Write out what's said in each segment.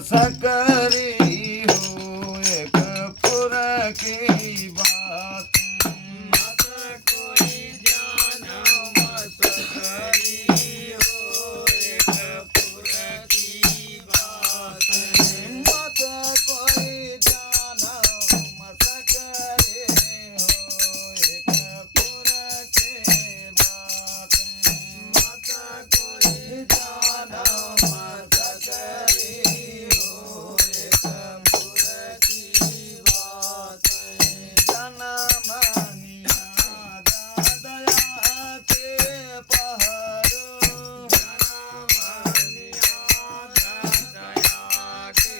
सकरी हो एक पुर की बात मत कोई जानो मत करी हो एक पुर की बात मत कोई जानो मत करे हो एक पुर की बात मत कोई जानो मत करी हो एक पुर की बात जनमनिया दया के पहरो जनमनिया दया के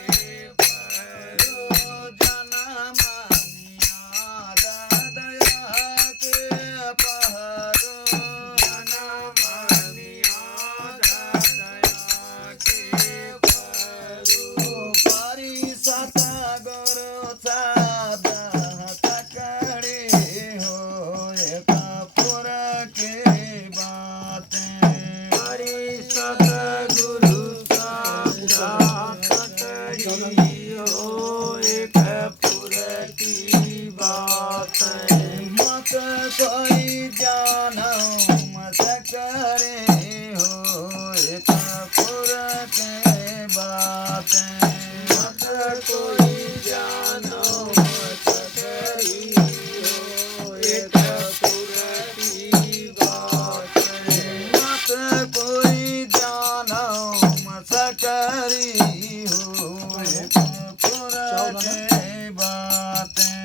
पहरो जनमनिया दया के पहरो जनमनिया दया के पहरो परिसत गुरु सादत करे हो एक पुर के बातें हरि सतगुरु साक्षात करी हो एक पुर की बात मत कोई जानो मत करे हो एक पुर के बातें मत कोई जानो मत करी हो एक पुर की बात मत कोई जानो मत करी हो एक पुर के बातें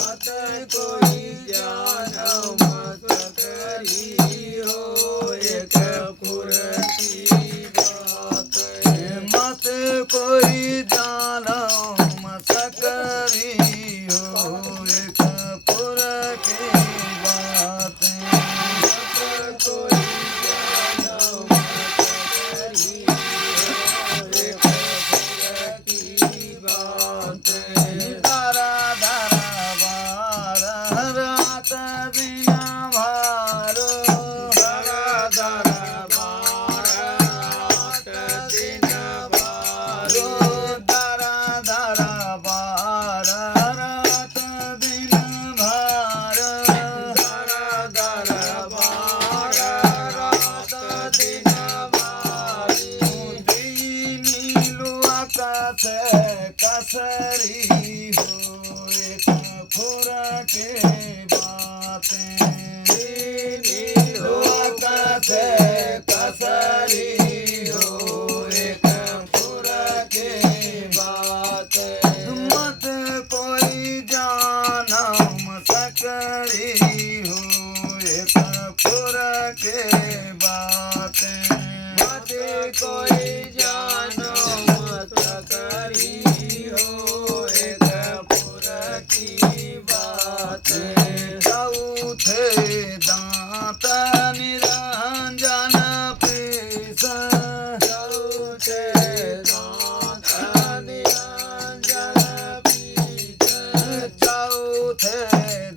मत कोई जानो मत करी हो एक पुर की बात मत कोई जानो मत करी हो एक पुर के बातें मत कोई जानो मत करी हो एक पुर की बात दारा दारा बार रात दिन भारो दरा दरा बार रात दिन बारो दारा दारा बार रात दिन भारो दरा दरा बार रात दिन बारो नीलू आकाश कसरी हो एक पुर के बातें नीलो आकाश कसरी हो एक पुर के बात मत कोई जानो मत करी हो एक पुर के बातें मत कोई जानो मत करी हो एक पुर की बात चौथे दांत निरंजन पीस चौथे दांत निरंजन पीठ चौथे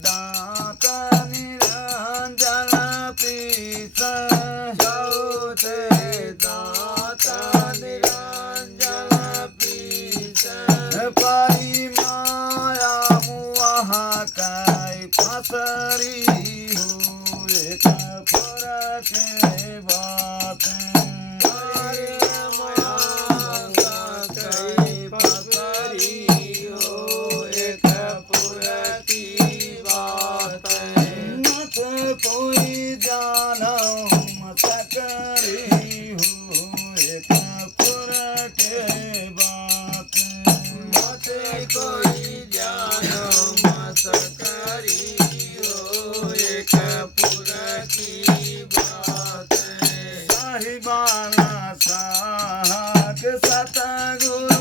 दांत निरंजन पीस चौथे दांत निरंजन पीठ परी माया मुआ काई फसरी हो एक पुर के बातें हरे माया कई पकड़ी हो एक पुर की बात मत कोई जानो मत करी हो एक पुर के बातें मत कोई जानो मत करी हो एक पुर की बात साहिबाना साहक सतगुरु